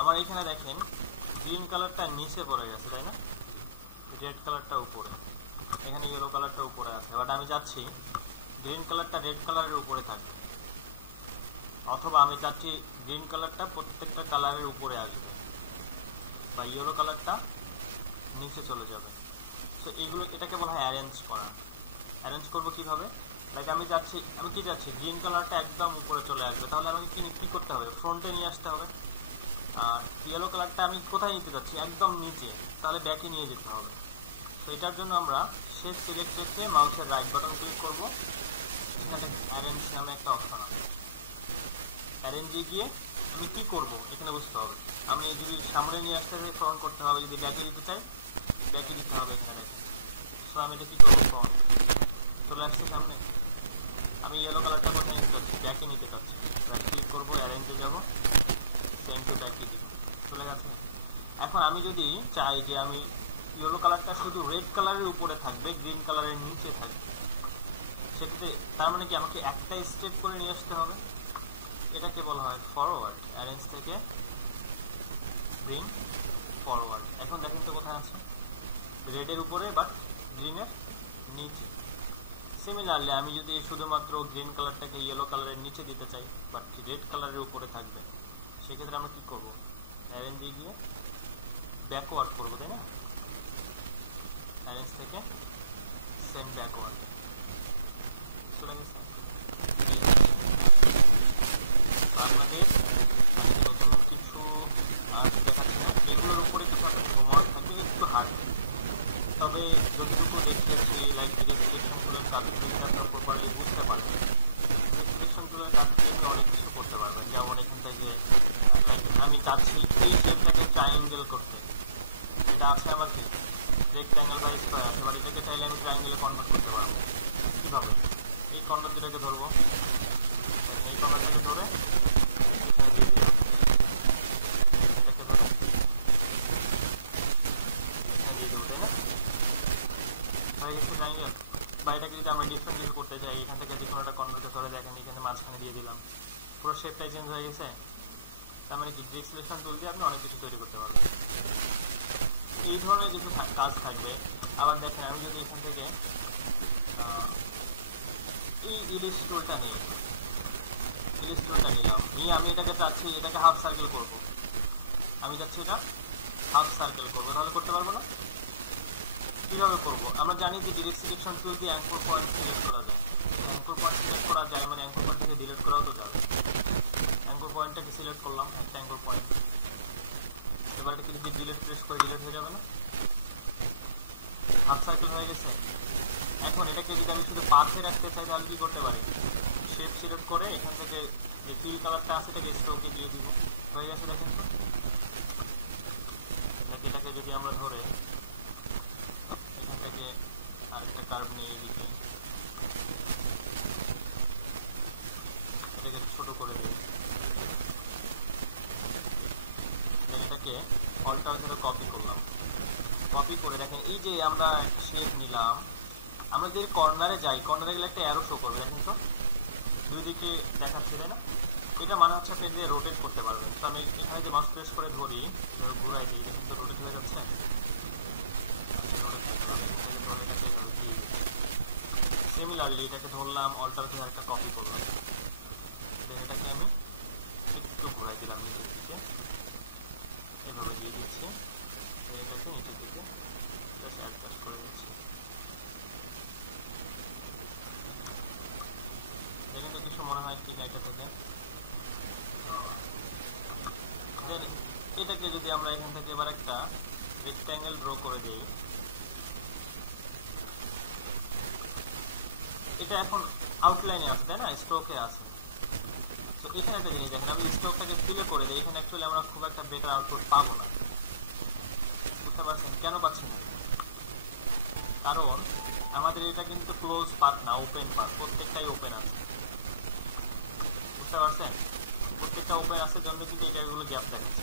আমার এখানে দেখেন গ্রিন কালারটা নিচে পড়ে গেছে, তাই না? রেড কালারটা উপরে, এখানে ইয়েলো কালারটা উপরে আছে, বাট আমি চাচ্ছি গ্রিন কালারটা রেড কালারের উপরে থাকবে, অথবা আমি চাচ্ছি গ্রিন কালারটা প্রত্যেকটা কালারের উপরে আসবে, বা ইয়েলো কালারটা নিচে চলে যাবে। সো এইগুলো, এটাকে বলা হয় অ্যারেঞ্জ করা। অ্যারেঞ্জ করবো কিভাবে? লাইক আমি কি চাচ্ছি গ্রিন কালারটা একদম উপরে চলে আসবে, তাহলে আমাকে কি করতে হবে? ফ্রন্টে নিয়ে আসতে হবে। আর ইয়েলো কালারটা আমি কোথায় নিতে যাচ্ছি? একদম নিচে, তাহলে ব্যাকে নিয়ে যেতে হবে। তো এটার জন্য আমরা শেপ সিলেক্ট করতে মাউসের রাইট বাটন ক্লিক করব, এখানে অ্যারেঞ্জ নামে একটা অপশন আছে। অ্যারেঞ্জে গিয়ে আমি কি করব এখানে বুঝতে হবে। আমি যদি সামনে নিয়ে আসতে চাই ফ্রন্ট করতে হবে, যদি ব্যাকে দিতে চাই ব্যাকে দিতে হবে এখানে। সো আমি এটা কি করবো, ফ্রন্ট চলে আসছে সামনে। আমি ইয়েলো কালারটা কোথায় নিতে চাচ্ছি, ব্যাকে নিতে চাচ্ছি, ব্যাক ক্লিক করবো, অ্যারেঞ্জে যাবো, সেন্ড টু ব্যাকে দিব, চলে গেছে। এখন আমি যদি চাই যে আমি ইয়েলো কালারটা শুধু রেড কালারের উপরে থাকবে, গ্রিন কালারের নিচে থাকবে, সেক্ষেত্রে তার মানে কি আমাকে একটা স্টেপ করে নিয়ে আসতে হবে। এটাকে বলা হয় ফরওয়ার্ড। অ্যারেঞ্জ থেকে ব্রিং ফরওয়ার্ড। এখন দেখেন তো কোথায় আছে, রেডের উপরে বাট গ্রিনের নিচে। সিমিলারলি আমি যদি শুধুমাত্র গ্রিন কালারটাকে ইয়েলো কালারের নিচে দিতে চাই বাট রেড কালারের উপরে থাকবে, সেক্ষেত্রে আমরা কি করব, অ্যারেঞ্জে গিয়ে ব্যাকওয়ার্ড করবো, তাই না? অ্যারেঞ্জ থেকে সেন্ড ব্যাকওয়ার্ড চলে গেছে। আপনাদের আমি নতুন কিছু আর্ট দেখাচ্ছি না, এগুলোর উপরে কিছু আপনার হোমওয়ার্ক থাকবে, একটু হার্ড, তবে যতটুকু দেখিয়েছি লাইক সিলেকশন টুলের কাজগুলি আপনারা প্রপারলি বুঝতে পারবেন। সিলেকশন টুলের কাজগুলি আপনি অনেক কিছু করতে পারবেন, যেমন এখান থেকে লাইক আমি চাচ্ছি এই শেপটাকে ট্রায়াঙ্গেল করতে, এটা আছে আমার কি রেক্ট্যাঙ্গেল বা স্কোয়ার আছে, এবার এটাকে চাইলে আমি ট্রায়াঙ্গেলে কনভার্ট করতে পারবো। কীভাবে, এই কর্নার দুটাকে ধরবো, এই কর্নারটাকে ধরে এখানে দিয়ে দিলাম, এটাকে ধরে এখানে দিয়ে দেবো, তাই না? হয়ে গেছে ট্রায়াঙ্গেল। বা এটাকে যদি আমরা ডিফারেন্ট কিছু করতে চাই, এখান থেকে যে কোনো একটা কর্নারকে ধরে দেখেন এখানে মাঝখানে দিয়ে দিলাম, পুরো শেপটাই চেঞ্জ হয়ে গেছে। তার মানে কি ডিরেক্ট সিলেকশন টুল দিয়ে আপনি অনেক কিছু তৈরি করতে পারবেন। এই ধরনের কিছু কাজ থাকবে। আবার দেখেন আমি যদি এখান থেকে এই ইলিশ টুলটা নিই, ইলিশ টুলটা নিলাম, নিয়ে আমি এটাকে চাচ্ছি এটাকে হাফ সার্কেল করব, আমি চাচ্ছি এটা হাফ সার্কেল করবো, তাহলে করতে পারবো না? কীভাবে করবো? আমরা জানি যে ডিরেক্ট সিলেকশন টুল দিয়ে অ্যাঙ্কর পয়েন্ট সিলেক্ট করা যায়। অ্যাঙ্কর পয়েন্ট সিলেক্ট করা যায় মানে অ্যাঙ্কর পয়েন্ট থেকে ডিলিট করাও তো যাবে। অ্যাঙ্কর পয়েন্টটাকে সিলেক্ট করলাম, একটা অ্যাঙ্কর পয়েন্ট, এবার এটাকে যদি ডিলিট প্রেস করে ডিলিট হয়ে যাবে না? হাফ সার্কেল হয়ে গেছে। এখন এটাকে যদি আমি শুধু পাশে রাখতে চাই তাহলে কি করতে পারি, শেপ সিলেক্ট করে এখান থেকে যে ফিল কালারটা আছে এটাকে স্ট্রোকে দিয়ে দিব, হয়ে গেছে। দেখেন তো এটাকে যদি আমরা ধরে এখান থেকে আরেকটা কার্ভ নিয়ে দিকে এটাকে ছোট করে দিই, এটাকে অল্টার ধরে কপি করলাম, কপি করে দেখেন এই যে আমরা একটা শেপ নিলাম, আমরা যদি কর্নারে যাই কর্নারে গেলে একটা অ্যারো শো করবে, দেখেন তো দুই দিকে দেখাচ্ছে, তাই না? এটা মানে হচ্ছে আপনি যে রোটেট করতে পারবেন। তো আমি এখানে যে মাউস প্রেস করে ধরি, ঘুরাই দিই, দেখেন তো রোটেট হয়ে যাচ্ছে। সিমিলারলি এটাকে ধরলাম, অল্টার ধরে একটা কপি করলাম, এটাকে আমি একটু ঘুরাই দিলাম নিচের দিকে, এভাবে দিয়ে দিচ্ছি, এটাকে নিচের দিকে অ্যাডজাস্ট করে দিচ্ছি। দেখেন তো কিছু মনে হয় ঠিক এটা থেকে। এটাকে যদি আমরা এখান থেকে এবার একটা রেক্ট্যাঙ্গেল ড্র করে দিই, এটা এখন আউটলাইনে আছে, তাই না? স্ট্রোকে আছে। তো এখানে একটা জিনিস দেখেন, আমি স্ট্রোকটাকে ফিলে করে দিই, এখানে অ্যাকচুয়ালি আমরা খুব একটা বেটার আউটপুট পাবো না। বুঝতে পারছেন কেন পাচ্ছি না? কারণ আমাদের এটা কিন্তু ক্লোজ পাথ না, ওপেন পাথ, প্রত্যেকটাই ওপেন আছে। বুঝতে পারছেন? প্রত্যেকটা ওপেন আছে জন্য কিন্তু এই জায়গাগুলো গ্যাপ দেখাচ্ছে।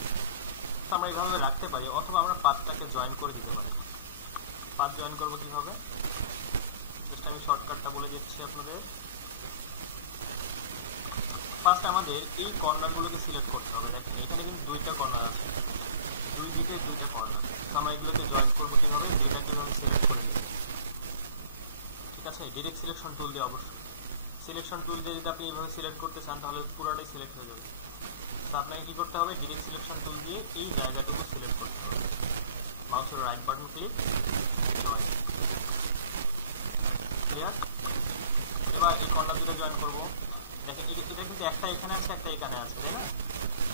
তো আমরা এইভাবে রাখতে পারি, অথবা আমরা পাথটাকে জয়েন করে দিতে পারি। পাথ জয়েন করবো কিভাবে, জাস্ট আমি শর্টকাটটা বলে দিচ্ছি আপনাদের। ফার্স্ট আমাদের এই কর্নারগুলোকে সিলেক্ট করতে হবে। দেখেন এখানে কিন্তু দুইটা কর্নার আছে, দুই দিকে দুইটা কর্নার। তো আমরা এগুলোকে জয়েন করবো কিভাবে, দুইটাকে এভাবে সিলেক্ট করে নিই, ঠিক আছে? ডিরেক্ট সিলেকশন টুল দিয়ে, অবশ্যই সিলেকশন টুল দিয়ে যদি আপনি এইভাবে সিলেক্ট করতে চান তাহলে পুরোটাই সিলেক্ট হয়ে যাবে। তো আপনাকে কি করতে হবে, ডিরেক্ট সিলেকশন টুল দিয়ে এই জায়গাটুকু সিলেক্ট করতে হবে, মাউসের right button click, join, clear? এবার এই কর্নার দুটো জয়েন করবো। দেখেন এটা কিন্তু একটা এখানে আছে, একটা এখানে আছে, তাই না?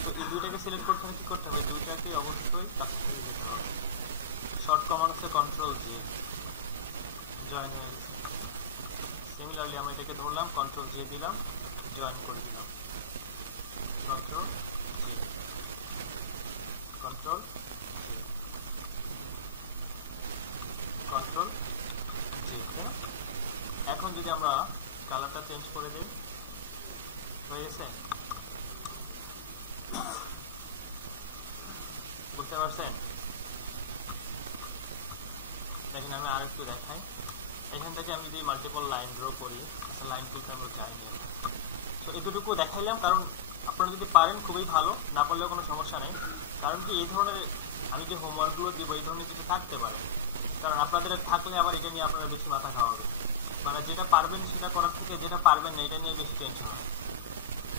তো এই দুইটাকে সিলেক্ট করতে হলে কি করতে হবে, দুইটাকে অবশ্যই কাছে যেতে হবে। শর্ট কমান্ড হচ্ছে কন্ট্রোল জি, জয়েন হয়ে গেছে। সিমিলারলি আমরা এটাকে ধরলাম, কন্ট্রোল জে দিলাম, জয়েন করে দিলাম, control J, control J, control J. এখন যদি আমরা কালারটা চেঞ্জ করে দিই, হয়ে গেছে, বুঝতে পারছেন? দেখেন আমি আর একটু দেখাই। এখান থেকে আমি যদি মাল্টিপল লাইন ড্র করি, আচ্ছা লাইন তুলতে আমরা যাইনি। তো এতটুকু দেখাইলাম, কারণ আপনারা যদি পারেন খুবই ভালো, না পারলেও কোনো সমস্যা নেই। কারণ কি এই ধরনের আমি যে হোমওয়ার্কগুলো দিব এই ধরনের কিছু থাকতে পারে, কারণ আপনাদের থাকলে আবার এটা নিয়ে আপনারা বেশি মাথা খাওয়াবে। মানে যেটা পারবেন সেটা করার থেকে যেটা পারবেন না এটা নিয়ে বেশি টেনশন হয়।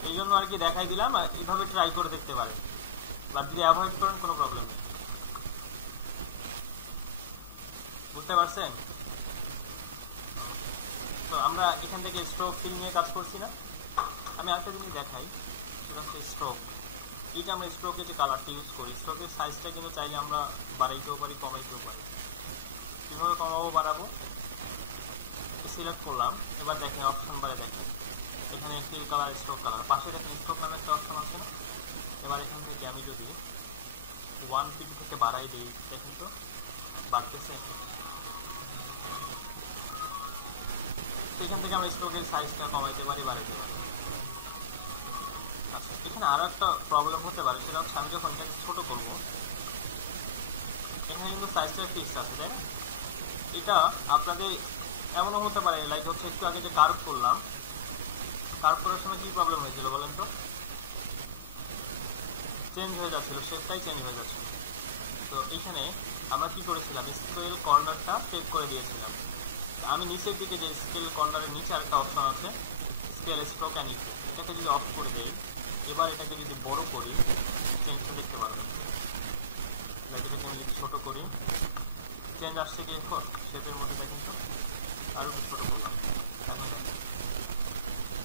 এই জন্য আর কি দেখাই দিলাম, এইভাবে ট্রাই করে দেখতে পারেন, বা যদি অ্যাভয়েড করেন কোনো প্রবলেম নেই। বুঝতে পারছেন? তো আমরা এখান থেকে স্ট্রোক ফিল নিয়ে কাজ করছি না? আমি আরেকটা জিনিস দেখাই, সেটা হচ্ছে স্ট্রোক। এইটা আমরা স্ট্রোকে যে কালারটা ইউজ করি, স্ট্রোকের সাইজটা কিন্তু চাইলে আমরা বাড়াইতেও পারি, কমাইতেও পারি। কীভাবে কমাবো বাড়াবো, সিলেক্ট করলাম। এবার দেখেন অপশন বারে দেখেন এখানে ফিল কালার, স্ট্রোক কালার, পাশে দেখেন স্ট্রোক নামে একটা অপশন আছে না? এবার এখান থেকে আমি যদি 1 থেকে বাড়াই দিই, দেখেন তো বাড়তেছে। সেখান থেকে আমরা স্ট্রোকের সাইজটা কমাইতে পারি, বাড়াইতে পারি। আচ্ছা, এখানে আরো একটা প্রবলেম হতে পারে, সেটা হচ্ছে আমি যখন এটাকে ছোট করবো, এখানে কিন্তু সাইজটা ফিক্সড আছে, তাই না? এটা আপনাদের এমনও হতে পারে, লাইক হচ্ছে একটু আগে যে কার্ভ করলাম, কার্ভ করার সময় কি প্রবলেম হয়েছিল বলেন তো? চেঞ্জ হয়ে যাচ্ছিল, শেপটাই চেঞ্জ হয়ে যাচ্ছিল। তো এইখানে আমরা কি করেছিলাম, স্কেল কর্নারটা চেক করে দিয়েছিলাম। আমি নিচের দিকে যে স্কেল কর্নারের নিচে আরেকটা অপশন আছে, স্কেল স্ট্রোক অ্যান্ড ইফেক্ট, এটাকে যদি অফ করে দেই, এবার এটাকে যদি বড় করি, চেঞ্জটা দেখতে পারবেন। লাইক এটাকে আমি যদি ছোট করি, চেঞ্জ আসছে কি এখন শেপের মধ্যে? দেখেন তো, আরো একটু ছোট করলাম, এখন দেখেন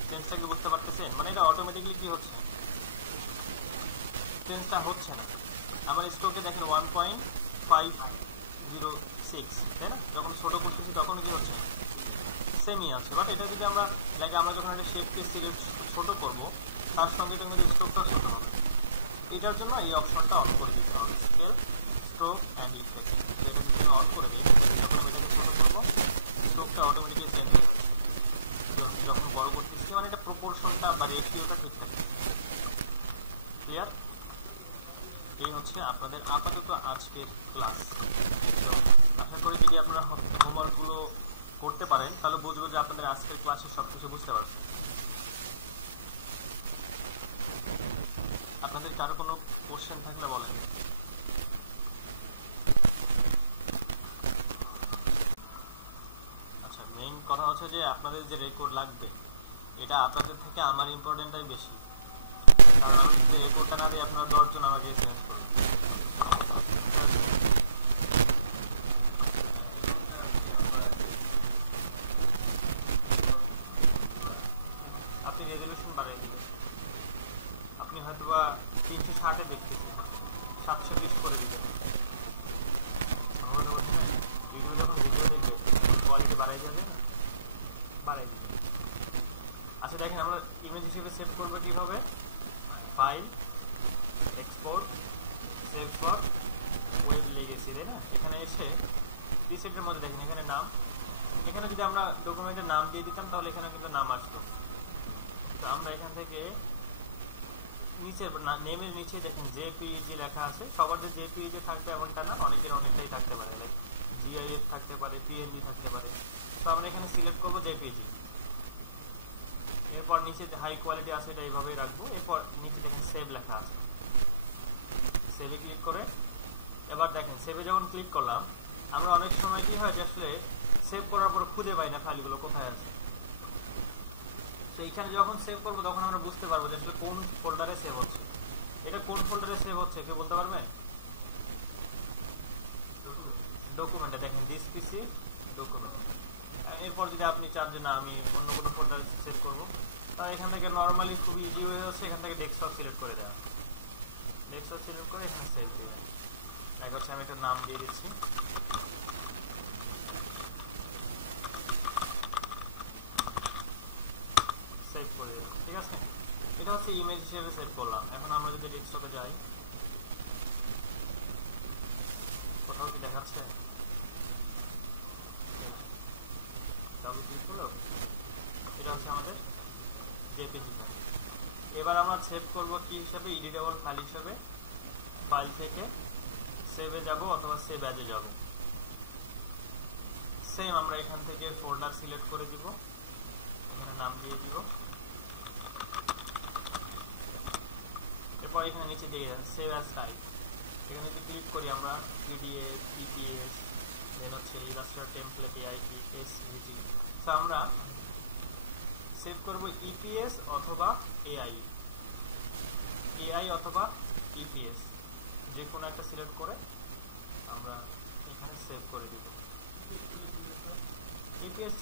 চেঞ্জটা কি বুঝতে পারতেছেন? মানে এটা অটোমেটিকলি কি হচ্ছে, চেঞ্জটা হচ্ছে না। আমার স্ট্রোকে দেখেন 1.506, তাই না? যখন ছোট করতেছি তখন কি হচ্ছে, সেমই আছে। বাট এটা যদি আমরা লাইক আমরা যখন একটা শেপকে সিলেক্ট ছোট করবো, তার সঙ্গে এটা কিন্তু স্ট্রোকটা ছোট হবে। এটার জন্য এই অপশনটা অন করে দিতে হবে, স্কেল স্ট্রোক অ্যান্ড ইফেক্ট। এটা যদি আমি অন করে দিই, যখন আমি এটাকে ছোট করবো, স্ট্রোকটা অটোমেটিক্যালি চেঞ্জ হয়ে যাবে। যখন বড় করতেছি, মানে এটা প্রপোর্শনটা বা রেশিওটা ঠিক থাকে। ক্লিয়ার? এই হচ্ছে আপনাদের আপাতত আজকের ক্লাস। তো আশা করি যদি আপনারা হোমওয়ার্কগুলো করতে পারেন, তাহলে বুঝবো যে আপনাদের আজকের ক্লাসে সবকিছু বুঝতে পারছেন। আপনাদের কারো কোনো কোশ্চেন থাকলে বলেন। আচ্ছা, মেইন কথা হচ্ছে যে আপনাদের যে রেকর্ড লাগবে, এটা আপনাদের থেকে আমার ইম্পর্টেন্টটাই বেশি। কারণ আমি যদি রেকর্ডটা না দিই, আপনারা 10 জন আমাকে চেঞ্জ করবেন। আপনি রেজলিউশন বাড়িয়ে দিবেন। আপনি হয়তো বা 360-এ দেখতেছেন, 720 করে দিবেন। ভিডিও যখন ভিডিও দেখবে কোয়ালিটি বাড়াই যাবে না, বাড়াই দিবে। আচ্ছা দেখেন, আমরা ইমেজ হিসেবে সেভ করবো কিভাবে? File, export, save for web legacy, তাই না? এখানে এসে রিসেটের মধ্যে দেখেন এখানে নাম, এখানে যদি আমরা ডকুমেন্টের নাম দিয়ে দিতাম তাহলে এখানে কিন্তু নাম আসতো। তো আমরা এখান থেকে নিচে নেমের নিচে দেখেন জেপিইজি লেখা আছে। সবার যে জেপিইজি থাকবে এমনটা না, অনেকের অনেকটাই থাকতে পারে, লাইক জিআইএফ থাকতে পারে, পিএনজি থাকতে পারে। তো আমরা এখানে সিলেক্ট করবো জেপিইজি। এরপর নিচে যে হাই কোয়ালিটি আছে এটা এইভাবেই রাখবো। এরপর নিচে দেখেন সেভ লেখা আছে, সেভে ক্লিক করে এবার দেখেন সেভে যখন ক্লিক করলাম, আমরা অনেক সময় কি হয় যে আসলে সেভ করার পর খুঁজে পাই না ফাইলগুলো কোথায় আছে। তো এইখানে যখন সেভ করবো তখন আমরা বুঝতে পারবো যে আসলে কোন ফোল্ডারে সেভ হচ্ছে। এটা কোন ফোল্ডারে সেভ হচ্ছে কেউ বলতে পারবেন? ডকুমেন্টে দেখেন দিস পিসি ডকুমেন্ট। এরপর যদি আপনি চান যে না আমি অন্য কোনো ফোল্ডারে সেভ করবো, তাহলে এখান থেকে নর্মালি খুব ইজি হয়ে যাচ্ছে, এখান থেকে ডেস্কটপ সিলেক্ট করে দেওয়া, ডেস্কটপ সিলেক্ট করে এখানে সেভ দিয়ে দেন। এক হচ্ছে আমি একটা নাম দিয়ে দিচ্ছি, সেভ করে দিলাম। ঠিক আছে, এটা হচ্ছে ইমেজ হিসেবে সেভ করলাম। এখন আমরা যদি ডেস্কটপে যাই, কোথাও কি দেখাচ্ছে? ডাবল ক্লিক করলো, এটা হচ্ছে আমাদের জেপিজি ফাইল। এবার আমরা সেভ করব কি হিসাবে? এডিটেবল ফাইল হিসাবে। ফাইল থেকে সেভে যাব অথবা সেভ অ্যাজে যাব। সেম আমরা এখান থেকে ফোল্ডার সিলেক্ট করে দিব, এখানে নাম দিয়ে দিব, এরপর এখানে নিচে দিয়ে সেভ অ্যাজ টাইপ, এখানে যদি ক্লিক করি আমরা পিডিএফ, পিপিএস, দেন হচ্ছে ইলাস্ট্রেটর টেমপ্লেট, এআইটি, এসভিজি। তো আমরা সেভ করব ইপিএস অথবা এআই, এআই অথবা ইপিএস, যে কোনো একটা সিলেক্ট করে আমরা এখানে সেভ করে দিব। ইপিএস